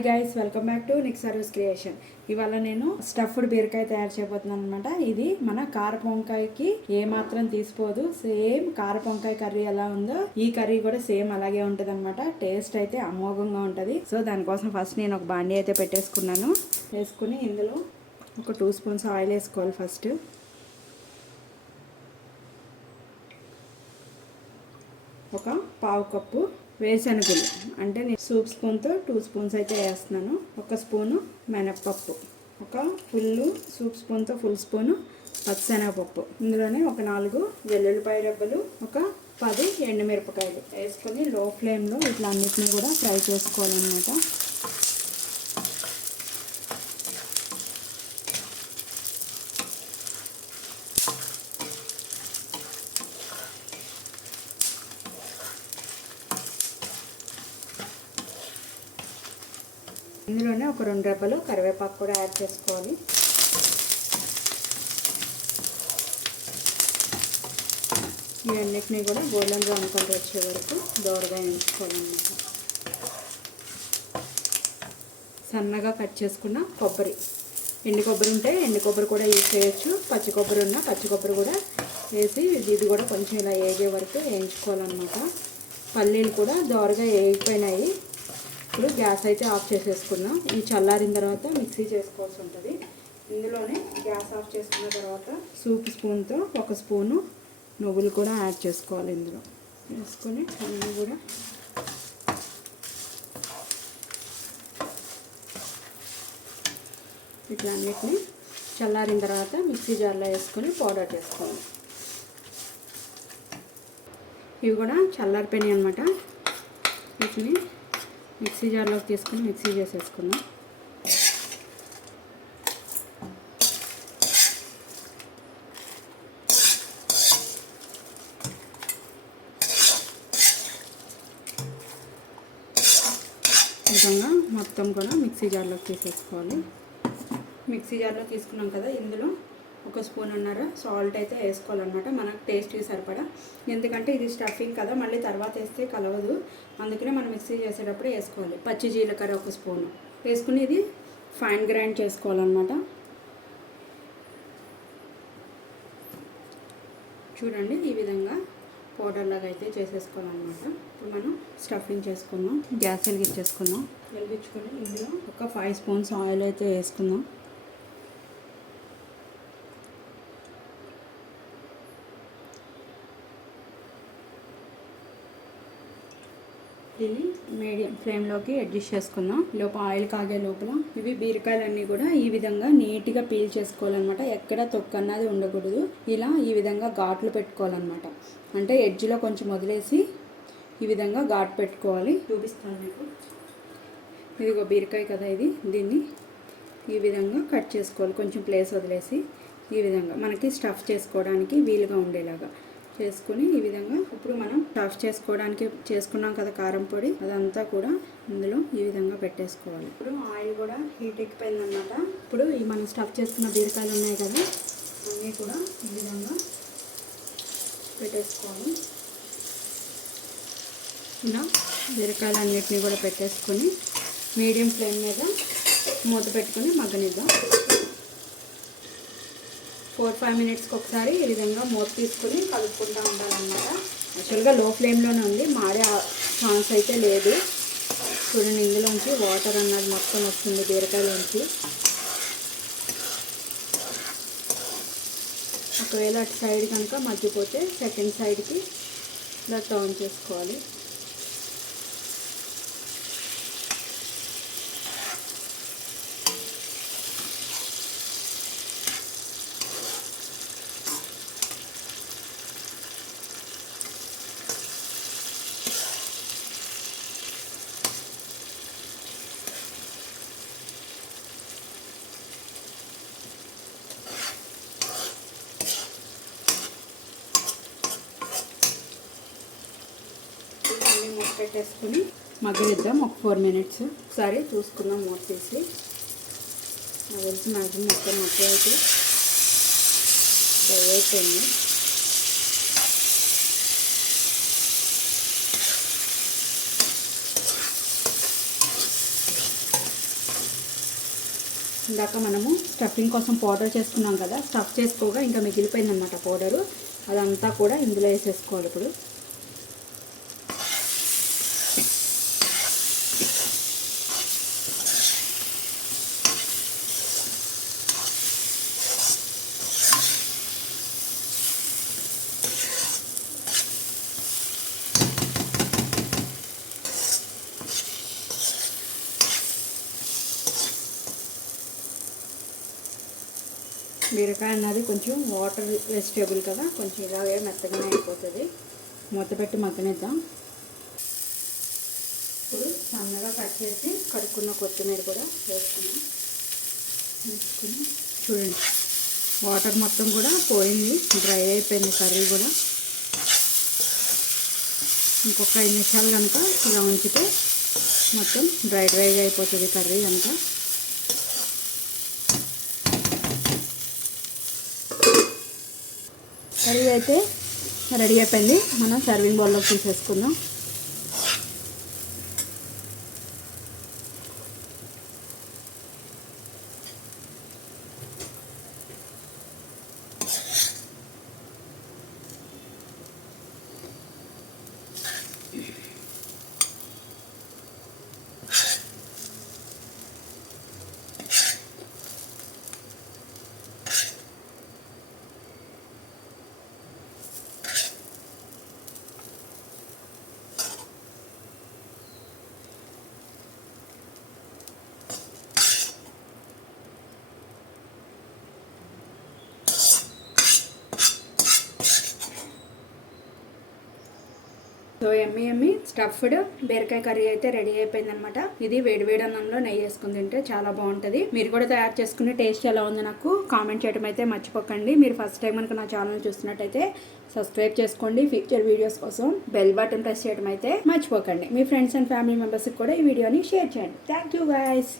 Hi guys, welcome back to Nick service creation. ఇవాళ నేను stuffed బీరకాయ తయారు చేయబోతున్నాను అనమాట. ఇది మన కారపు వంకాయకి ఏమాత్రం తీసిపోదు. సేమ్ కారపు వంకాయ కర్రీ ఎలా ఉందో ఈ కర్రీ కూడా సేమ్ అలాగే ఉంటుంది అనమాట. టేస్ట్ అయితే అమోఘంగా ఉంటుంది. సో దానికోసం ఫస్ట్ నేను ఒక బాండీ అయితే పెట్టేసుకున్నాను. వేసుకుని ఇందులో ఒక 2 స్పూన్స్ ఆయిల్ వేసుకోవాలి. ఫస్ట్ ఒక పావు కప్పు వేరుశనగలు, అంటే నేను సూప్ స్పూన్తో 2 స్పూన్స్ అయితే వేస్తున్నాను. ఒక స్పూను మినప్పప్పు, ఒక సూప్ స్పూన్తో ఫుల్ స్పూను పచ్చిశనగపప్పు, ఇందులోనే ఒక 4 వెల్లుల్లిపాయ రెబ్బలు, ఒక 10 ఎండుమిరపకాయలు వేసుకొని లో ఫ్లేమ్లో ఇట్లా అన్నిటిని కూడా ఫ్రై చేసుకోవాలన్నమాట. ఇందులోనే ఒక 2 రెబ్బలు కరివేపాకు కూడా యాడ్ చేసుకోవాలి. ఇవన్నిటిని కూడా గోల్డెన్ బ్రౌన్ కలర్ వచ్చే వరకు దోరగా వేయించుకోవాలన్నమాట. సన్నగా కట్ చేసుకున్న కొబ్బరి, ఎండు కొబ్బరి ఉంటే ఎండు కొబ్బరి కూడా యూజ్ చేయొచ్చు, పచ్చి కొబ్బరి ఉన్న పచ్చి కొబ్బరి కూడా వేసి ఇది కూడా కొంచెం ఇలా వేగే వరకు వేయించుకోవాలన్నమాట. పల్లీలు కూడా దోరగా వేగిపోయినాయి. ఇప్పుడు గ్యాస్ అయితే ఆఫ్ చేసేసుకున్నాం. ఇది చల్లారిన తర్వాత మిక్సీ చేసుకోవాల్సి ఉంటుంది. ఇందులోనే గ్యాస్ ఆఫ్ చేసుకున్న తర్వాత సూప్ స్పూన్తో ఒక స్పూను నువ్వులు కూడా యాడ్ చేసుకోవాలి. ఇందులో వేసుకొని అన్నీ కూడా ఇట్లా అన్నిటిని చల్లారిన తర్వాత మిక్సీ జార్లో వేసుకొని పౌడర్ చేసుకోవాలి. ఇవి కూడా చల్లారిపోయినాయి అన్నమాట. వీటిని మిక్సీ జార్లోకి తీసుకొని మిక్సీ చేసేసుకుందాం. ఈ విధంగా మొత్తం కూడా మిక్సీ జార్లోకి తీసేసుకోవాలి. మిక్సీ జార్లో తీసుకున్నాం కదా, ఇందులో ఒక స్పూన్నర సాల్ట్ అయితే వేసుకోవాలన్నమాట, మనకు టేస్ట్కి సరిపడా. ఎందుకంటే ఇది స్టఫింగ్ కదా, మళ్ళీ తర్వాత వేస్తే కలవదు, అందుకనే మనం మిక్సీ చేసేటప్పుడు వేసుకోవాలి. పచ్చి జీలకర్ర ఒక స్పూను వేసుకుని ఇది ఫైన్ గ్రైండ్ చేసుకోవాలన్నమాట. చూడండి, ఈ విధంగా పౌడర్ లాగా అయితే చేసేసుకోవాలన్నమాట. ఇప్పుడు మనం స్టఫింగ్ చేసుకుందాం. గ్యాస్ వెలిగించేసుకుందాం. వెలిగించుకొని ఇందులో ఒక 5 స్పూన్స్ ఆయిల్ అయితే వేసుకుందాం. దీన్ని మీడియం ఫ్లేమ్లోకి అడ్జస్ట్ చేసుకుందాం. లోపల ఆయిల్ కాగే లోపల ఇవి బీరకాయలన్నీ కూడా ఈ విధంగా నీట్గా పీల్ చేసుకోవాలన్నమాట. ఎక్కడ తొక్క అన్నది ఉండకూడదు. ఇలా ఈ విధంగా ఘాట్లు పెట్టుకోవాలన్నమాట. అంటే ఎడ్జ్లో కొంచెం వదిలేసి ఈ విధంగా ఘాటు పెట్టుకోవాలి. చూపిస్తాను మీకు. ఇదిగో బీరకాయ కదా ఇది, దీన్ని ఈ విధంగా కట్ చేసుకోవాలి. కొంచెం ప్లేస్ వదిలేసి ఈ విధంగా మనకి స్టఫ్ చేసుకోవడానికి వీలుగా ఉండేలాగా చేసుకుని ఈ విధంగా ఇప్పుడు మనం స్టఫ్ చేసుకోవడానికి చేసుకున్నాం కదా కారం పొడి, అదంతా కూడా ఇందులో ఈ విధంగా పెట్టేసుకోవాలి. ఇప్పుడు ఆయిల్ కూడా హీట్ ఎక్కిపోయిందన్నమాట. ఇప్పుడు ఈ మనం స్టఫ్ చేసుకున్న బీరకాయలు ఉన్నాయి కదా, అన్నీ కూడా ఈ విధంగా పెట్టేసుకోవాలి. ఇలా బీరకాయలు అన్నిటినీ కూడా పెట్టేసుకొని మీడియం ఫ్లేమ్ మీద మూత పెట్టుకొని మగ్గనిద్దాం. 4-5 మినిట్స్కి ఒకసారి ఈ విధంగా మూత తీసుకొని కలుపుకుంటూ ఉండాలన్నమాట. యాక్చువల్గా లో ఫ్లేమ్లోనే ఉంది, మాడే ఛాన్స్ అయితే లేదు. చూడండి, ఇందులోంచి వాటర్ అన్నది మొత్తం వస్తుంది బీరకాయలోంచి. ఒకవేళ అటు సైడ్ కనుక మగ్గిపోతే సెకండ్ సైడ్కి ఇలా టర్న్ చేసుకోవాలి. మూత పెట్టేసుకుని మగ్గనిద్దాం ఒక 4 మినిట్స్. ఒకసారి చూసుకుందాం మూత తీసి. నాకు తెలిసి మ్యాక్సిమం మొత్తం మగ్గ అయితే అయిపోయింది. ఇందాక మనము స్టఫింగ్ కోసం పౌడర్ చేసుకున్నాం కదా, స్టఫ్ చేసుకోగా ఇంకా మిగిలిపోయిందనమాట పౌడరు. అదంతా కూడా ఇందులో వేసేసుకోవాలి ఇప్పుడు. బీరకాయ అన్నది కొంచెం వాటర్ వెజిటేబుల్ కదా, కొంచెం ఇలాగే మెత్తగానే అయిపోతుంది. మూత పెట్టి మగ్గనిద్దాం. ఇప్పుడు సన్నగా కట్ చేసి కడుక్కున్న కొత్తిమీర కూడా వేసుకుని చూడండి, వాటర్ మొత్తం కూడా పోయింది, డ్రై అయిపోయింది కర్రీ కూడా. ఇంకొక 5 నిమిషాలు కనుక ఇలా ఉంచితే మొత్తం డ్రైగా అయిపోతుంది కర్రీ కనుక. కర్రీ అయితే రెడీ అయిపోయింది. మనం సర్వింగ్ బౌల్లోకి తీసేసుకుందాం. సో ఎమ్మి స్టఫ్డ్ బీరకాయ కర్రీ అయితే రెడీ అయిపోయిందనమాట. ఇది వేడివేడి అన్నంలో నెయ్యి వేసుకుని తింటే చాలా బాగుంటుంది. మీరు కూడా తయారు చేసుకునే టేస్ట్ ఎలా ఉంది నాకు కామెంట్ చేయడం అయితే మర్చిపోకండి. మీరు ఫస్ట్ టైం కనుక నా ఛానల్ చూస్తున్నట్టయితే సబ్స్క్రైబ్ చేసుకోండి. ఫ్యూచర్ వీడియోస్ కోసం బెల్ బటన్ ప్రెస్ చేయడం అయితే మర్చిపోకండి. మీ ఫ్రెండ్స్ అండ్ ఫ్యామిలీ మెంబర్స్కి కూడా ఈ వీడియోని షేర్ చేయండి. Thank you guys.